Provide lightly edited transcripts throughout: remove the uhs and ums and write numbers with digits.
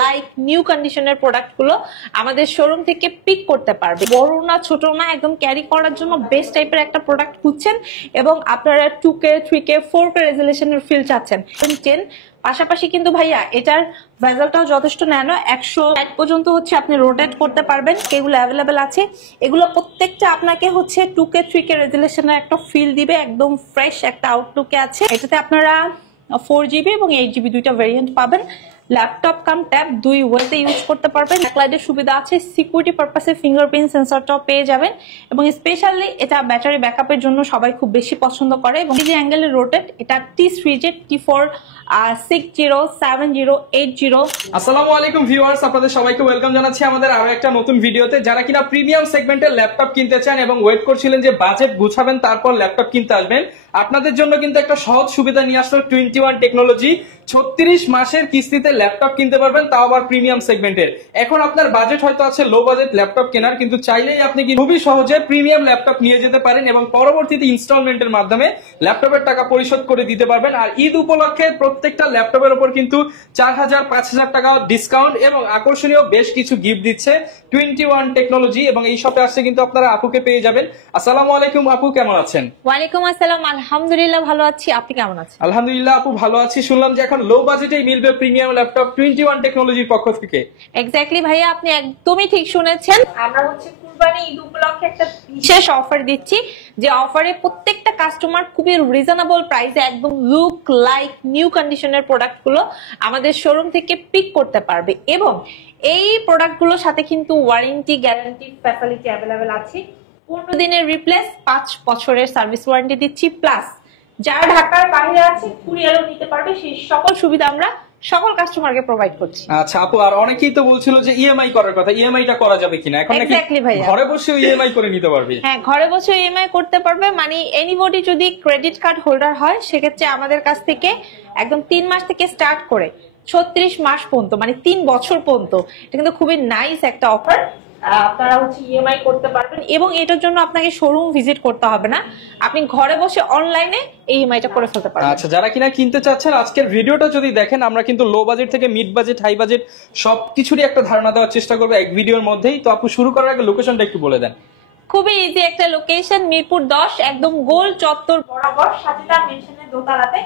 Like new কন্ডিশনের product গুলো আমাদের শোরুম থেকে পিক করতে পারবে। বড় না ছোট না, একদম ক্যারি করার জন্য বেস্ট টাইপের একটা প্রোডাক্ট খুঁজছেন এবং আপনারা 2K 3K 4K রেজুলেশনের ফিল চাচ্ছেন 10। পাশাপাশি কিন্তু ভাইয়া এটার ভেজালটাও যথেষ্ট ন্যানো, 160 পর্যন্ত হচ্ছে আপনি রোটেট করতে পারবেন। এগুলো অ্যাভেলেবেল আছে, এগুলো প্রত্যেকটা আপনাকে হচ্ছে 2K 3K রেজুলেশনের একটা ফিল দিবে, একদম ফ্রেশ একটা আউটলুকে আছে। এটাতে আপনারা 4GB এবং 8GB দুইটা ভেরিয়েন্ট পাবেন। ল্যাপটপ কাম ট্যাব দুই ওয়েতে ইউজ করতে পারবেন। ব্যাকলাইটের সুবিধা আছে, সিকিউরিটি পারপাসে ফিঙ্গারপ্রিন্ট সেন্সরটাও পেয়ে যাবেন এবং স্পেশালি এটা ব্যাটারি ব্যাকআপের জন্য সবাই খুব বেশি পছন্দ করে। এবং এই যে অ্যাঙ্গেলের রোটেট, এটা T3J T4 60 70 80। আসসালামু আলাইকুম ভিউয়ার্স, আপনাদের সবাইকে ওয়েলকাম জানাচ্ছি আমাদের আরো একটা নতুন ভিডিওতে। যারা কিনা প্রিমিয়াম সেগমেন্টের ল্যাপটপ কিনতে চান এবং ওয়েট করছিলেন যে বাজেট গুছাবেন তারপর ল্যাপটপ কিনতে আসবেন, আপনাদের জন্য কিন্তু একটা সহজ সুবিধা নিয়ে আসলো 21 টেকনোলজি। 36 মাসের কিস্তিতে ল্যাপটপ কিনতে পারবেন, তাও আবার প্রিমিয়াম সেগমেন্টের। এখন আপনার বাজেট হয়তো আছে লো বাজেট ল্যাপটপ কেনার, কিন্তু চাইলেই আপনি খুবই সহজে প্রিমিয়াম ল্যাপটপ নিয়ে যেতে পারেন এবং পরবর্তীতে ইনস্টলমেন্টের মাধ্যমে ল্যাপটপের টাকা পরিশোধ করে দিতে পারবেন। আর ঈদ উপলক্ষে প্রত্যেকটা ল্যাপটপের উপর কিন্তু 4000 5000 টাকা ডিসকাউন্ট এবং আকর্ষণীয় বেশ কিছু গিফট দিচ্ছে 21 টেকনোলজি। এবং এই শপে আসছে কিন্তু আপনারা আপুকে পেয়ে যাবেন। আসসালামু আলাইকুম আপু, কেমন আছেন? ওয়ালাইকুম আসসালাম, আলহামদুলিল্লাহ ভালো আছি, আপনি কেমন আছেন? আলহামদুলিল্লাহ আপু ভালো আছি। শুনলাম যে এখন লো বাজেটেই মিলবে প্রিমিয়াম ল্যাপটপ 21 টেকনোলজির পক্ষ থেকে। এক্স্যাক্টলি ভাইয়া, আপনি একদমই ঠিক শুনেছেন। আমরা হচ্ছে কুরবানি ঈদ উপলক্ষে একটা বিশেষ অফার দিচ্ছি, যে অফারে প্রত্যেকটা কাস্টমার খুবই রিজনেবল প্রাইসে একদম লুক লাইক নিউ কন্ডিশনের প্রোডাক্ট গুলো আমাদের শোরুম থেকে পিক করতে পারবে। এবং এই প্রোডাক্ট গুলোর সাথে কিন্তু ওয়ারেন্টি গ্যারান্টি ফ্যাসিলিটি অ্যাভেলেবেল আছে। 15 দিনের রিপ্লেস, 5 বছরের সার্ভিস ওয়ারেন্টি দিচ্ছি। প্লাস যারা ঢাকার বাইরে আছে কুরিয়ারও নিতে পারবে, সেই সকল সুবিধা আমরা সকল কাস্টমারকে প্রোভাইড করছি। আচ্ছা আপু, আর অনেকেই তো বলছিল যে ইএমআই করার কথা, ইএমআইটা করা যাবে কিনা? এখন নাকি ঘরে বসে ইএমআই করে নিতে পারবে? হ্যাঁ, ঘরে বসে ইএমআই করতে পারবে। মানে এনিবডি যদি ক্রেডিট কার্ড হোল্ডার হয়, সেক্ষেত্রে আমাদের কাছ থেকে একদম 3 মাস থেকে স্টার্ট করে 36 মাস পর্যন্ত, মানে 3 বছর পর্যন্ত, এটা কিন্তু খুবই নাইস একটা অফার। আপনারা হচ্ছে ইএমআই করতে পারবেন এবং এটার জন্য আপনাকে শোরুম ভিজিট করতে হবে না, আপনি ঘরে বসে অনলাইনে ইএমআইটা করে ফেলতে পারবেন। আচ্ছা, যারা কিনা কিনতে চাচ্ছেন আজকের ভিডিওটা যদি দেখেন, আমরা কিন্তু লো বাজেট থেকে মিড বাজেট হাই বাজেট সবকিছুরই একটা ধারণা দেওয়ার চেষ্টা করবো এক ভিডিওর মধ্যেই। তো আপু শুরু করার আগে লোকেশনটা একটু বলে দেন। খুবই ইজি একটা লোকেশন, মিরপুর 10, একদম গোল চত্বর বরাবর সাজিদার মেনশনের দোতলাতে।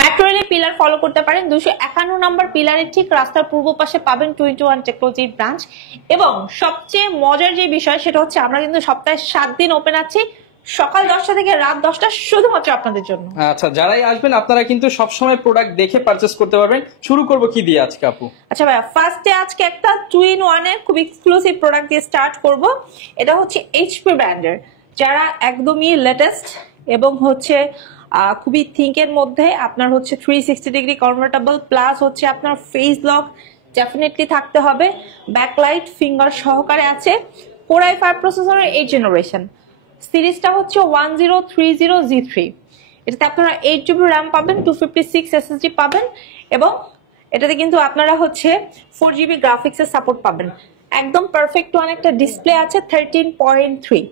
মেট্রো রেলের পিলার ফলো করতে পারেন, 251 নম্বর পিলারের ঠিক রাস্তার পূর্ব পাশে পাবেন 21 টেকনোলজি ব্রাঞ্চ। এবং সবচেয়ে মজার যে বিষয় সেটা হচ্ছে আমরা কিন্তু সপ্তাহে 7 দিন ওপেন আছি, সকাল 10টা থেকে রাত 10টা, শুধুমাত্র আপনাদের জন্য। আচ্ছা, যারাই আসবেন আপনারা কিন্তু সবসময় প্রোডাক্ট দেখে পারচেস করতে পারবেন। শুরু করবো কি দিয়ে আজকে আপু? আচ্ছা ভাইয়া, ফার্স্টে আজকে একটা 2-in-1 এর খুব এক্সক্লুসিভ প্রোডাক্ট দিয়ে স্টার্ট করব। এটা হচ্ছে এইচপি ব্র্যান্ডের, যারা একদমই লেটেস্ট এবং হচ্ছে খুবই থিঙ্কের মধ্যে আপনার হচ্ছে 360 ডিগ্রি কনভার্টেবল, প্লাস হচ্ছে আপনার ফেস লক ডেফিনেটলি থাকতে হবে, ব্যাকলাইট ফিঙ্গার সহকারে আছে। Core i5 প্রসেসরের 8th জেনারেশন, সিরিজটা হচ্ছে 1030G3। এটাতে আপনারা 8GB র্যাম পাবেন, 256 SSD পাবেন এবং এটাতে কিন্তু আপনারা হচ্ছে 4GB গ্রাফিক্সের সাপোর্ট পাবেন। একদম পারফেক্ট ওয়ান একটা ডিসপ্লে আছে 13.3।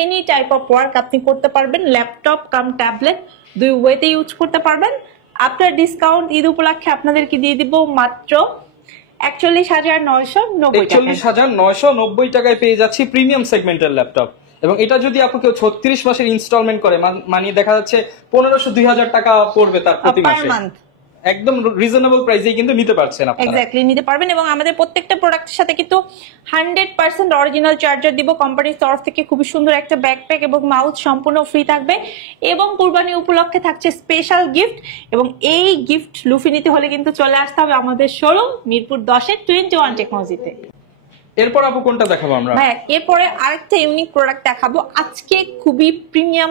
এনি টাইপ অফ ওয়ার্ক আপনি করতে পারবেন, ল্যাপটপ কাম ট্যাবলেট দুই ওয়েতে ইউজ করতে পারবেন। আপনার ডিসকাউন্ট ঈদ উপলক্ষে আপনাদেরকে দিয়ে দিব মাত্র 41,990 টাকায় পেয়ে যাচ্ছি প্রিমিয়াম সেগমেন্টের ল্যাপটপ। এবং এটা যদি আপনি কেউ 36 মাসের ইনস্টলমেন্ট করে, মানে দেখা যাচ্ছে 1500-2000 টাকা পড়বে তার প্রতি মাসে, একদম রিজনেবল প্রাইসেই কিন্তু নিতে পারছেন আপনারা। এক্স্যাক্টলি নিতে পারবেন। এবং আমাদের প্রত্যেকটা প্রোডাক্টের সাথে কিন্তু 100% অরিজিনাল চার্জার দিব কোম্পানির তরফ থেকে, খুবই সুন্দর একটা ব্যাকপ্যাক এবং মাউস সম্পূর্ণ ফ্রি থাকবে। এবং কুরবানি উপলক্ষে থাকছে স্পেশাল গিফট, এবং এই গিফট লুফি নিতে হলে কিন্তু চলে আসতে হবে আমাদের শোরুম মিরপুর 10-এর 21 টেকনোলজিতে। এরপর আপু কোনটা দেখাবো আমরা? হ্যাঁ, এরপরে আরেকটা ইউনিক প্রোডাক্ট দেখাবো। আজকে খুবই প্রিমিয়াম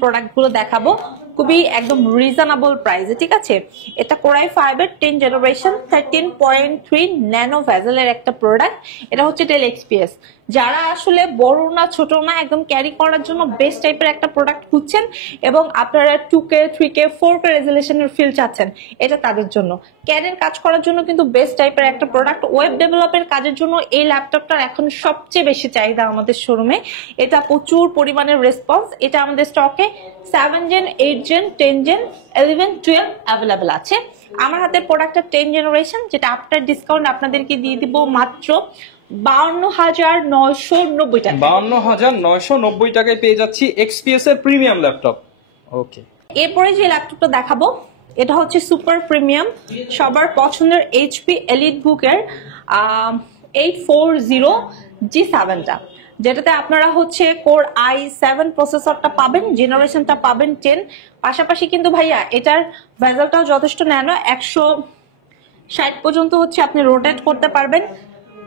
প্রোডাক্ট গুলো দেখাবো, খুবই একদম রিজনেবল প্রাইসে, ঠিক আছে? এটা Core i5 এর 10th জেনারেশন 13.3 ন্যানো ভেজেলের একটা প্রোডাক্ট। এটা হচ্ছে ডেল XPS। যারা আসলে বড় না ছোট না, একদম ক্যারি করার জন্য বেস্ট টাইপের একটা প্রোডাক্ট খুঁজছেন এবং আপনারা 2K 3K 4K রেজুলেশনের ফিল চাচ্ছেন, এটা তাদের জন্য। ক্যারিয়ার কাজ করার জন্য কিন্তু বেস্ট টাইপের একটা প্রোডাক্ট। ওয়েব ডেভেলপের কাজের জন্য এই ল্যাপটপটার এখন সবচেয়ে বেশি চাহিদা আমাদের শোরুমে। এটা প্রচুর পরিমাণের রেসপন্স। এটা আমাদের স্টকে 7 Gen 8 Gen 10 Gen 11 12 অ্যাভেলেবেল আছে। আমার হাতের প্রোডাক্টটা 10 জেনারেশন, যেটা আফটার ডিসকাউন্ট আপনাদেরকে দিয়ে দিব মাত্র 52,990 টাকা। 52,990 টাকায় পেয়ে যাচ্ছি XPS এর প্রিমিয়াম ল্যাপটপ। ওকে, এরপরে যে ল্যাপটপটা দেখাবো এটা হচ্ছে সুপার প্রিমিয়াম, সবার পছন্দের HP EliteBook এর 840G7টা, যেটাতে আপনারা হচ্ছে কোর i7 প্রসেসরটা পাবেন, জেনারেশনটা পাবেন 10। পাশাপাশি কিন্তু ভাইয়া এটার ভেজালটাও যথেষ্ট ন্যানো, 160 পর্যন্ত হচ্ছে আপনি রোটেট করতে পারবেন।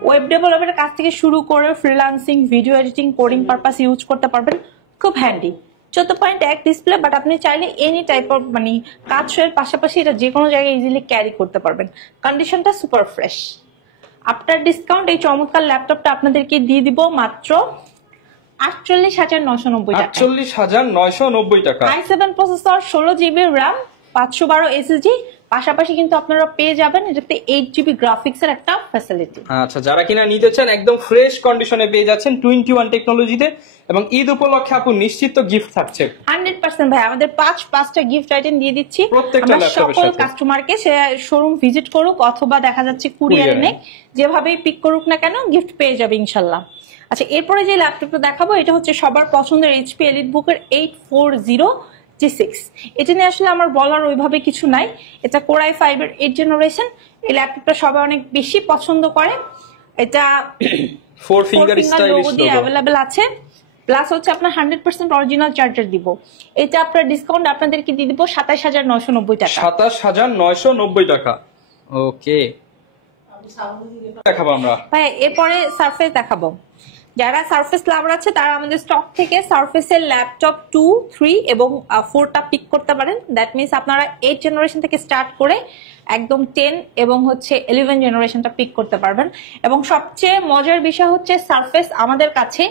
ওয়েব ডেভেলপের কাছ থেকে শুরু করে freelancing, video editing, coding purpose use করতে পারবেন, খুব হ্যান্ডি। 14.1 ডিসপ্লে, বাট আপনি চাইলে এনি টাইপ অফ মানে কাজের পাশাপাশি এটা যে কোনো জায়গায় ইজিলি ক্যারি করতে পারবেন। কন্ডিশনটা সুপার ফ্রেশ। আফটার ডিসকাউন্ট এই চমৎকার ল্যাপটপটা আপনাদেরকে দিয়ে দিব মাত্র 48,990 টাকা। 48,990 টাকা। i7 processor, 16GB RAM, 512 SSD, পাশাপাশি কিন্তু আপনারা পেয়ে যাবেন এটাতে 8GB গ্রাফিক্স এর একটা ফ্যাসিলিটি। আচ্ছা, যারা কিনা নিতে চান একদম ফ্রেশ কন্ডিশনে পেয়ে যাচ্ছেন 21 টেকনোলজিতে, এবং ঈদ উপলক্ষে আপু নিশ্চিত গিফট থাকছে 100% ভাই। আমাদের 5টা গিফট আইটেম দিয়ে দিচ্ছি প্রত্যেকটা ল্যাপটপের সকল সাথে। কাস্টমারকে, সে শোরুম ভিজিট করুক অথবা দেখা যাচ্ছে কুরিয়ারে নেক, যেভাবেই পিক করুক না কেন গিফট পেয়ে যাবে ইনশাল্লাহ। আচ্ছা, এরপরে যে ল্যাপটপটা দেখাবো এটা হচ্ছে সবার পছন্দের HP EliteBook এর 840G6। এটা নিয়ে আসলে আমার বলার ওইভাবে কিছু নাই। এটা কোর i5 এর 8 জেনারেশন। এই ল্যাপটপটা সবাই অনেক বেশি পছন্দ করে। এটা 4 ফিঙ্গার স্টাইলিশ লোগো দিয়ে अवेलेबल আছে, প্লাস হচ্ছে আপনার 100% অরিজিনাল চার্জার দিব। এটা আপনার ডিসকাউন্ট আপনাদেরকে দিয়ে দিব 27,990 টাকা। 27,990 টাকা। ওকে, দেখাবো আমরা ভাই এরপরে সারফেস দেখাবো। যারা সারফেস লাভার আছে তারা আমাদের স্টক থেকে সারফেসের ল্যাপটপ 2, 3 এবং 4টা পিক করতে পারেন। দ্যাট মিনস আপনারা 8 জেনারেশন থেকে স্টার্ট করে একদম 10 এবং হচ্ছে 11 জেনারেশনটা পিক করতে পারবেন। এবং সবচেয়ে মজার বিষয় হচ্ছে সারফেস আমাদের কাছে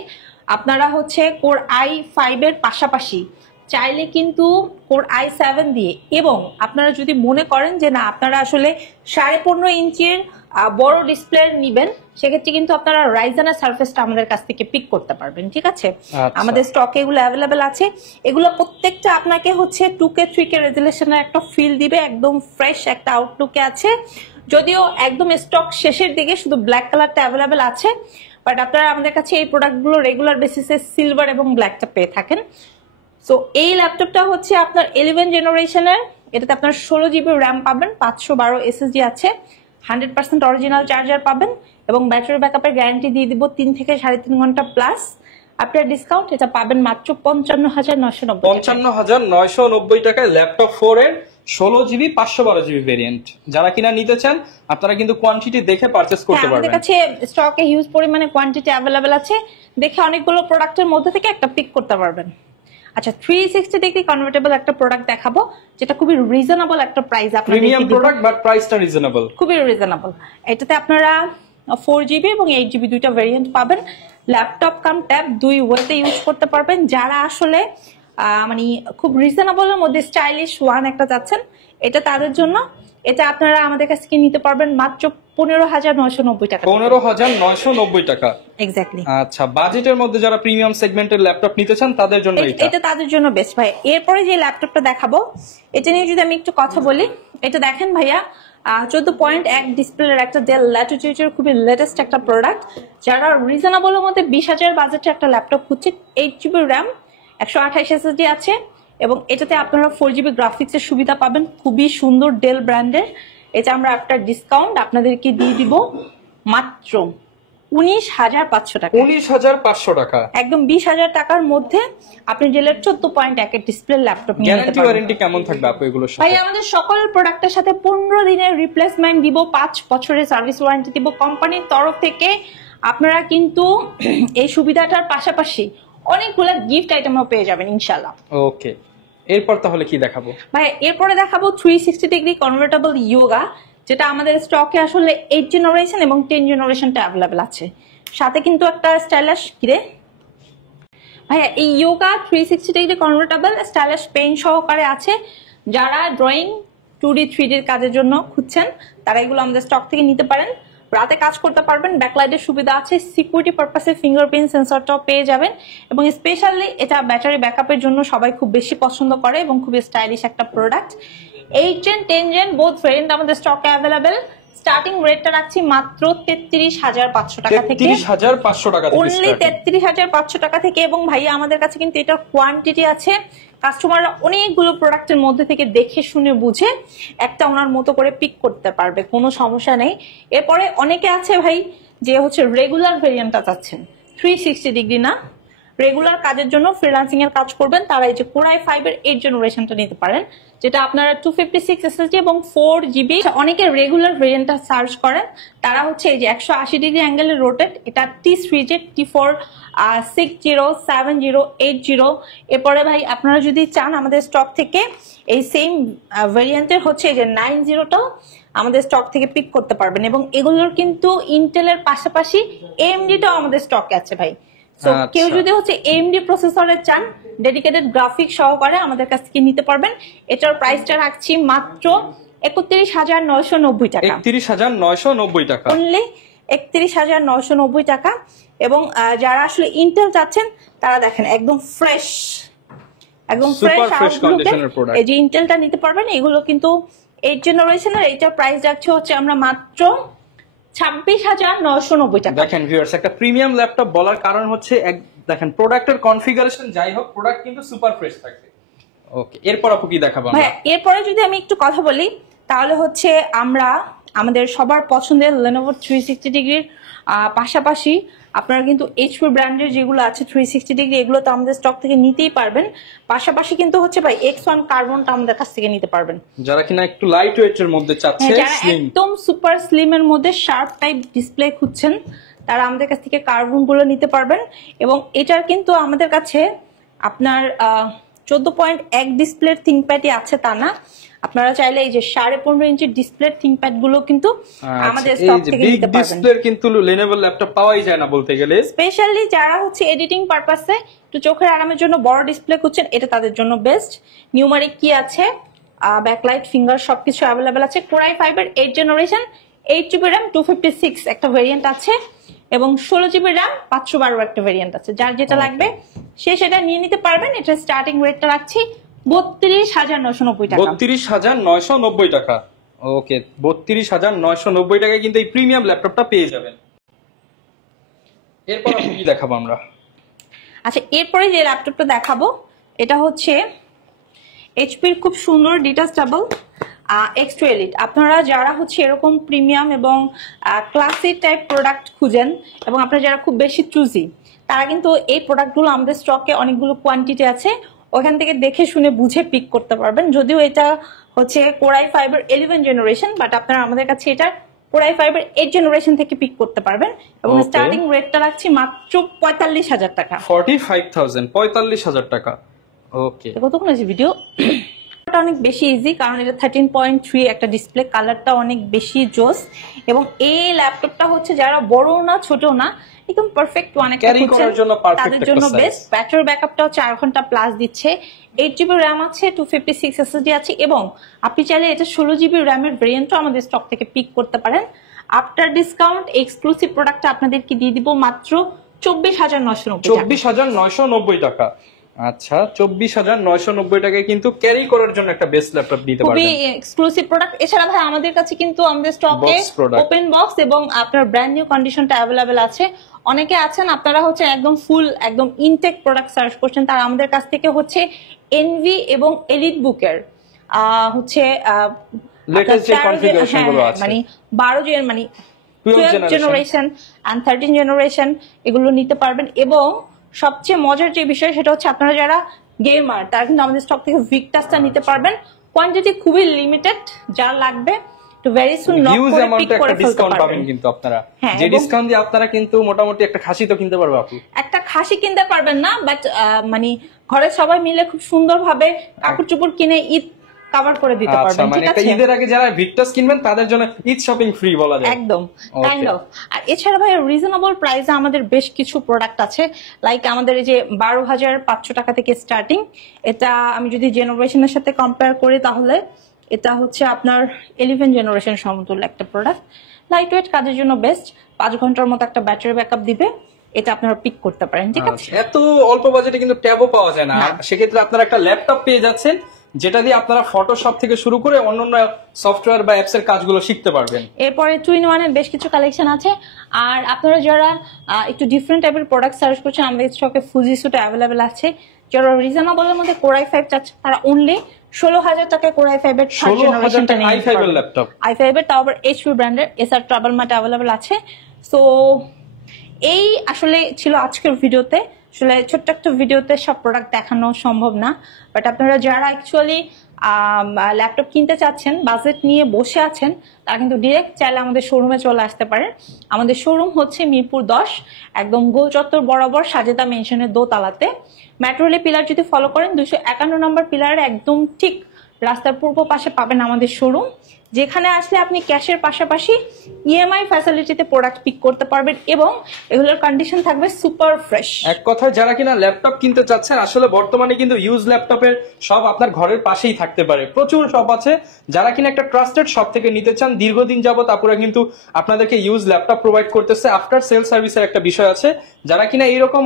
আপনারা হচ্ছে কোর i5 এর পাশাপাশি চাইলে কিন্তু কোর i7 দিয়ে, এবং আপনারা যদি মনে করেন যে না আপনারা আসলে 15.5 ইঞ্চির বড় ডিসপ্লে নিবেন, সেক্ষেত্রে কিন্তু আপনারা রাইজেনের সারফেসটা আমাদের কাছ থেকে পিক করতে পারবেন। ঠিক আছে, আমাদের স্টকে এগুলো অ্যাভেলেবেল আছে। এগুলো প্রত্যেকটা আপনাকে হচ্ছে 2K 3K রেজুলেশনের একটা ফিল দিবে, একদম ফ্রেশ একটা আউটলুকে আছে। যদিও একদম স্টক শেষের দিকে শুধু ব্ল্যাক কালারটা অ্যাভেলেবেল আছে, বাট আপনারা আমাদের কাছে এই প্রোডাক্টগুলো রেগুলার বেসিসে সিলভার এবং ব্ল্যাকটা পেয়ে থাকেন। সো এই ল্যাপটপটা হচ্ছে আপনার 11 জেনারেশনের, এটাতে আপনার 16GB র্যাম পাবেন, 512 SSD আছে, 100% অরিজিনাল চার্জার পাবেন, এবং ব্যাটারি ব্যাকআপের গ্যারান্টি দিয়ে দিব 3 থেকে 3.5 ঘন্টা প্লাস। আপনার ডিসকাউন্ট এটা পাবেন মাত্র 55,990। 55,990 টাকায় ল্যাপটপ 4 এর 16GB 512GB ভেরিয়েন্ট। যারা কিনা নিতে চান আপনারা কিন্তু কোয়ান্টিটি দেখে পারচেজ করতে পারবেন। আমাদের কাছে স্টকে হিউজ পরিমাণে কোয়ান্টিটি অ্যাভেলেবেল আছে, দেখে অনেকগুলো প্রোডাক্টের মধ্যে থেকে একটা পিক করতে পারবেন। আচ্ছা, 360 ডিগ্রি কনভার্টেবল একটা প্রোডাক্ট দেখাবো, যেটা খুবই রিজনেবল একটা প্রাইস। আপনাদের প্রিমিয়াম প্রোডাক্ট বাট প্রাইসটা রিজনেবল, খুবই রিজনেবল। এটাতে আপনারা 4GB এবং 8GB দুইটা ভেরিয়েন্ট পাবেন। ল্যাপটপ কাম ট্যাব দুই ওয়েতে ইউজ করতে পারবেন। যারা আসলে মানে খুব রিজনেবলের মধ্যে স্টাইলিশ ওয়ান একটা চাচ্ছেন, এটা তাদের জন্য। এটা আপনারা আমাদের কাছ থেকে নিতে পারবেন মাত্র 15,990 টাকা। 15,990 টাকা এক্স্যাক্টলি। আচ্ছা, বাজেটের মধ্যে যারা প্রিমিয়াম সেগমেন্টের ল্যাপটপ নিতে চান তাদের জন্য এটা তাদের জন্য বেস্ট ভাই। এরপরে যে ল্যাপটপটা দেখাবো এটা নিয়ে যদি আমি একটু কথা বলি, এটা দেখেন ভাইয়া 14.1 ডিসপ্লের একটা ডেল ল্যাটিটিউডের খুবই লেটেস্ট একটা প্রোডাক্ট। যারা রিজনেবলের মধ্যে 20,000 বাজেটের একটা ল্যাপটপ খুঁজছেন, 8GB র্যাম, 128 SSD আছে, এবং এটাতে আপনারা 4GB গ্রাফিক্স এর সুবিধা পাবেন, খুবই সুন্দর ডেল ব্র্যান্ডের। এটা আমরা আফটার ডিসকাউন্ট আপনাদেরকে দিয়ে দিব মাত্র 19,500 টাকা। 19,500 টাকা, একদম 20,000 টাকার মধ্যে আপনি ডেলের 14.1 এর ডিসপ্লে ল্যাপটপ নিয়ে নিতে গ্যারান্টি পারবেন। ওয়ারেন্টি কেমন থাকবে আপু এগুলোর সাথে? ভাই আমাদের সকল প্রোডাক্টের সাথে 15 দিনের রিপ্লেসমেন্ট দিব, 5 বছরের সার্ভিস ওয়ারেন্টি দিব কোম্পানির তরফ থেকে। আপনারা কিন্তু এই সুবিধাটার পাশাপাশি অনেকগুলো গিফট আইটেমও পেয়ে যাবেন ইনশাআল্লাহ। ওকে, এরপর তাহলে কি দেখাবো ভাই? এরপরে দেখাবো 360 ডিগ্রি কনভার্টেবল ইয়োগা, যেটা আমাদের স্টকে আসলে 8 জেনারেশন এবং 10 জেনারেশনটা অ্যাভেলেবেল আছে। সাথে কিন্তু একটা স্টাইলিশ কিরে ভাইয়া, এই Yoga 360 degree convertible stylish pen সহকারে আছে। যারা ড্রয়িং 2D 3D কাজের জন্য খুঁজছেন তারা এগুলো আমাদের স্টক থেকে নিতে পারেন। রাতে কাজ করতে পারবেন, ব্যাকলাইটের সুবিধা আছে, সিকিউরিটি পারপাসে ফিঙ্গারপ্রিন্ট সেন্সরটাও পেয়ে যাবেন, এবং স্পেশালি এটা ব্যাটারি ব্যাকআপের জন্য সবাই খুব বেশি পছন্দ করে এবং খুব স্টাইলিশ একটা product. 8 gen 10 gen both variant আমাদের স্টকে অ্যাভেলেবেল। স্টার্টিং রেটটা রাখছি মাত্র 33,500 টাকা থেকে, 33,500 টাকা থেকে অনলি 33,500 টাকা থেকে। এবং ভাইয়া আমাদের কাছে কিন্তু এটার কোয়ান্টিটি আছে, কাস্টমাররা অনেকগুলো প্রোডাক্টের মধ্যে থেকে দেখে শুনে বুঝে একটা ওনার মতো করে পিক করতে পারবে, কোনো সমস্যা নেই। এরপরে অনেকে আছে ভাই যে হচ্ছে রেগুলার ভেরিয়েন্টটা চাচ্ছেন, 360 ডিগ্রি না, রেগুলার কাজের জন্য ফ্রিল্যান্সিং এর কাজ করবেন, তারা এই যে Core i5 এর 8 জেনারেশনটা নিতে পারেন, যেটা আপনারা 256 SSD এবং 4GB। অনেকে রেগুলার ভেরিয়েন্টটা সার্চ করেন, তারা হচ্ছে এই যে 180 ডিগ্রি অ্যাঙ্গেলে রোটেট, এটা T3J T4 60 70 80। এরপরে ভাই আপনারা যদি চান আমাদের স্টক থেকে এই সেম ভেরিয়েন্টের হচ্ছে এই যে 90টাও আমাদের স্টক থেকে পিক করতে পারবেন। এবং এগুলোর কিন্তু ইন্টেলের পাশাপাশি AMD-টাও আমাদের স্টকে আছে ভাই। সো কেউ যদি হচ্ছে AMD প্রসেসরে চান ডেডিকেটেড গ্রাফিক সহকারে আমাদের কাছ থেকে নিতে পারবেন। এটার প্রাইসটা রাখছি মাত্র 31,990 টাকা, 31,990 টাকা, অনলি 31,990 টাকা। এবং যারা আসলে ইন্টেল চাচ্ছেন তারা দেখেন একদম ফ্রেশ, একদম ফ্রেশ কন্ডিশনের প্রোডাক্ট, এই যে ইন্টেলটা নিতে পারবেন। এগুলো কিন্তু 8 জেনারেশনের, এইটার প্রাইস যাচ্ছে হচ্ছে আমরা মাত্র 26,990 টাকা। দেখেন ভিউয়ার্স, একটা প্রিমিয়াম ল্যাপটপ বলার কারণ হচ্ছে দেখেন প্রোডাক্টের কনফিগারেশন যাই হোক, প্রোডাক্ট কিন্তু সুপার ফ্রেশ থাকবে। ওকে, এরপর আপু কি দেখাবো আমরা? এরপরে যদি আমি একটু কথা বলি তাহলে হচ্ছে আমরা আমাদের সবার পছন্দের Lenovo 360 ডিগ্রির পাশাপাশি আপনারা কিন্তু HP ব্র্যান্ডের যেগুলো আছে 360 ডিগ্রি, এগুলো তো আমাদের স্টক থেকে নিতেই পারবেন। পাশাপাশি কিন্তু হচ্ছে ভাই X1 কার্বনটা আমাদের কাছ থেকে নিতে পারবেন, যারা কিনা একটু লাইট ওয়েট এর মধ্যে চাচ্ছে, যারা একদম সুপার স্লিম এর মধ্যে শার্প টাইপ ডিসপ্লে খুঁজছেন, তারা আমাদের কাছ থেকে কার্বন গুলো নিতে পারবেন। এবং এটার কিন্তু আমাদের কাছে আপনার 14.1 ডিসপ্লের থিংকপ্যাডই আছে তা না, আপনারা চাইলে এই যে 15.5 ইঞ্চির ডিসপ্লের থিংকপ্যাড গুলো কিন্তু আমাদের স্টক থেকে নিতে পারবেন। ডিসপ্লের কিন্তু Lenovo ল্যাপটপ পাওয়াই যায় না বলতে গেলে, স্পেশালি যারা হচ্ছে এডিটিং পারপাসে একটু চোখের আরামের জন্য বড় ডিসপ্লে খুঁজছেন, এটা তাদের জন্য বেস্ট। নিউমারিক কি আছে, ব্যাকলাইট, ফিঙ্গার সবকিছু অ্যাভেলেবেল আছে। Core i5 এর 8 জেনারেশন, 8GB RAM 256 একটা ভেরিয়েন্ট আছে, এবং 16GB RAM 512 একটা ভেরিয়েন্ট আছে। যার যেটা লাগবে সে সেটা নিয়ে নিতে পারবেন। এটা স্টার্টিং রেটটা রাখছি 32,990 টাকা, 32,990 টাকা। ওকে, 32,990 টাকায় কিন্তু এই প্রিমিয়াম ল্যাপটপটা পেয়ে যাবেন। এরপর কি দেখাবো আমরা? আচ্ছা, এরপরে যে ল্যাপটপটা দেখাবো এটা হচ্ছে HP এর খুব সুন্দর ডিটাচেবল X2 Elite। আপনারা যারা হচ্ছে এরকম প্রিমিয়াম এবং ক্লাসিক টাইপ প্রোডাক্ট খুঁজেন এবং আপনারা যারা খুব বেশি চুজি, তারা কিন্তু এই প্রোডাক্টগুলো আমাদের স্টকে অনেকগুলো কোয়ান্টিটি আছে, ওখান থেকে দেখে শুনে বুঝে পিক করতে পারবেন। যদিও এটা হচ্ছে Core i5 এর 11 জেনারেশন, বাট আপনারা আমাদের কাছে এটা Core i5 এর 8 জেনারেশন থেকে পিক করতে পারবেন। এবং স্টার্টিং রেটটা রাখছি মাত্র 45,000 টাকা, 45,000 টাকা। ওকে, কতক্ষণ আছে ভিডিও? অনেক বেশি ইজি, কারণ এটা 13.3 একটা ডিসপ্লে, কালারটা অনেক বেশি জোস। এবং এই ল্যাপটপটা হচ্ছে যারা বড় না ছোট না, একদম পারফেক্ট ওয়ান একটা তাদের জন্য বেস্ট। ব্যাটারি ব্যাকআপটাও 4 ঘন্টা প্লাস দিচ্ছে, 8GB RAM আছে, 256 SSD আছে, এবং আপনি চাইলে এটা 16GB RAM এর ভেরিয়েন্টও আমাদের স্টক থেকে পিক করতে পারেন। আফটার ডিসকাউন্ট এক্সক্লুসিভ প্রোডাক্টটা আপনাদেরকে দিয়ে দিব মাত্র 24,990 টাকা, 24,990 টাকা। আচ্ছা, 24,990 টাকায় কিন্তু ক্যারি করার জন্য একটা বেস্ট ল্যাপটপ দিতে পারবেন, খুবই এক্সক্লুসিভ প্রোডাক্ট। এছাড়া ভাই আমাদের কাছে কিন্তু আমাদের স্টকে ওপেন বক্স এবং আপনার ব্র্যান্ড নিউ কন্ডিশনটা অ্যাভেলেবেল আছে। অনেকে আছেন আপনারা হচ্ছে একদম ফুল একদম ইনটেক প্রোডাক্ট সার্চ করছেন, তারা আমাদের কাছ থেকে হচ্ছে এনভি এবং এলিট বুকের হচ্ছে লেটেস্ট যে কনফিগারেশন গুলো আছে, মানে 12 মানে 12 জেনারেশন এন্ড 13 জেনারেশন এগুলো নিতে পারবেন। এবং সবচেয়ে মজার যে বিষয় সেটা হচ্ছে আপনারা যারা গেমার তারা কিন্তু আমাদের স্টক থেকে ভিক্টাসটা নিতে পারবেন। কোয়ান্টিটি খুবই লিমিটেড, যার লাগবে তো ভেরি সুন নক করে পিক করে ফেলতে পারবেন। কিন্তু আপনারা যে ডিসকাউন্ট দিয়ে আপনারা কিন্তু মোটামুটি একটা খাসি তো কিনতে পারবে আপু। একটা খাসি কিনতে পারবেন না, বাট মানে ঘরে সবাই মিলে খুব সুন্দরভাবে কাপড় চোপড় কিনে ঈদ কভার করে দিতে পারবেন। ঠিক আছে, ঈদের আগে যারা ভিক্টাস কিনবেন তাদের জন্য ঈদ শপিং ফ্রি বলা যায় একদম কাইন্ড অফ। আর এছাড়া ভাই রিজনেবল প্রাইসে আমাদের বেশ কিছু প্রোডাক্ট আছে, লাইক আমাদের এই যে 12,500 টাকা থেকে স্টার্টিং। এটা আমি যদি জেনারেশনের সাথে কম্পেয়ার করি তাহলে এটা হচ্ছে আপনার 11 জেনারেশন সমতুল্য একটা প্রোডাক্ট। লাইট ওয়েট, কাজের জন্য বেস্ট, 5 ঘন্টার মতো একটা ব্যাটারি ব্যাকআপ দিবে, এটা আপনারা পিক করতে পারেন। ঠিক আছে, এত অল্প বাজেটে কিন্তু ট্যাবও পাওয়া যায় না, সেক্ষেত্রে আপনারা একটা ল্যাপটপ পেয়ে যাচ্ছেন যেটা দিয়ে আপনারা ফটোশপ থেকে শুরু করে অন্যান্য সফটওয়্যার বা অ্যাপস এর কাজগুলো শিখতে পারবেন। এরপরে 2-in-1 এর বেশ কিছু কালেকশন আছে। আর আপনারা যারা একটু ডিফারেন্ট টাইপের প্রোডাক্ট সার্চ করছেন, আমাদের স্টকে ফুজিসুটা অ্যাভেলেবেল আছে। যারা রিজনেবলের মধ্যে কোরাই 5 চাচ্ছে তারা অনলি 16,000 টাকায় কোরাই 5 এর 3rd জেনারেশনটা নিয়ে i5 এর ল্যাপটপ, i5 এর তাও আবার এইচপি ব্র্যান্ডের এসআর ট্রাভেল ম্যাট অ্যাভেলেবেল আছে। সো এই আসলে ছিল আজকের ভিডিওতে। আসলে ছোট্ট একটা ভিডিওতে সব প্রোডাক্ট দেখানো সম্ভব না, বাট আপনারা যারা অ্যাকচুয়ালি ল্যাপটপ কিনতে চাচ্ছেন, বাজেট নিয়ে বসে আছেন, তারা কিন্তু ডিরেক্ট চাইলে আমাদের শোরুমে চলে আসতে পারেন। আমাদের শোরুম হচ্ছে মিরপুর 10, একদম গোল চত্বর বরাবর সাজেদা মেনশনের দোতলাতে। মেট্রো রেল পিলার যদি ফলো করেন 251 নম্বর পিলারে একদম ঠিক রাস্তার পূর্ব পাশে পাবেন আমাদের শোরুম, যেখানে আসলে আপনি ক্যাশের পাশাপাশি ইএমআই ফ্যাসিলিটিতে প্রোডাক্ট পিক করতে পারবেন এবং এগুলোর কন্ডিশন থাকবে সুপার ফ্রেশ। এক কথায় যারা কিনা ল্যাপটপ কিনতে চাচ্ছেন, আসলে বর্তমানে কিন্তু ইউজ ল্যাপটপের শপ আপনার ঘরের পাশেই থাকতে পারে, প্রচুর শপ আছে। যারা কিনা একটা ট্রাস্টেড শপ থেকে নিতে চান, দীর্ঘদিন যাবত আপুরা কিন্তু আপনাদেরকে ইউজ ল্যাপটপ প্রোভাইড করতেছে। আফটার সেল সার্ভিসের একটা বিষয় আছে। যারা কিনা এরকম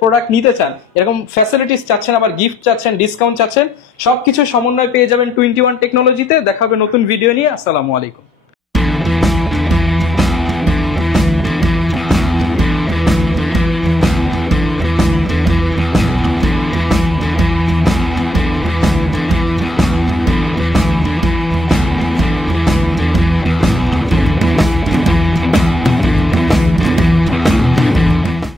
প্রোডাক্ট নিতে চান, এরকম ফ্যাসিলিটিস চাচ্ছেন, আবার গিফট চাচ্ছেন, ডিসকাউন্ট চাচ্ছেন, সবকিছু সমন্বয় পেয়ে যাবেন 2-in-1 টেকনোলজিতে। দেখা হবে নতুন ভিডিও নিয়ে। আসসালামু আলাইকুম।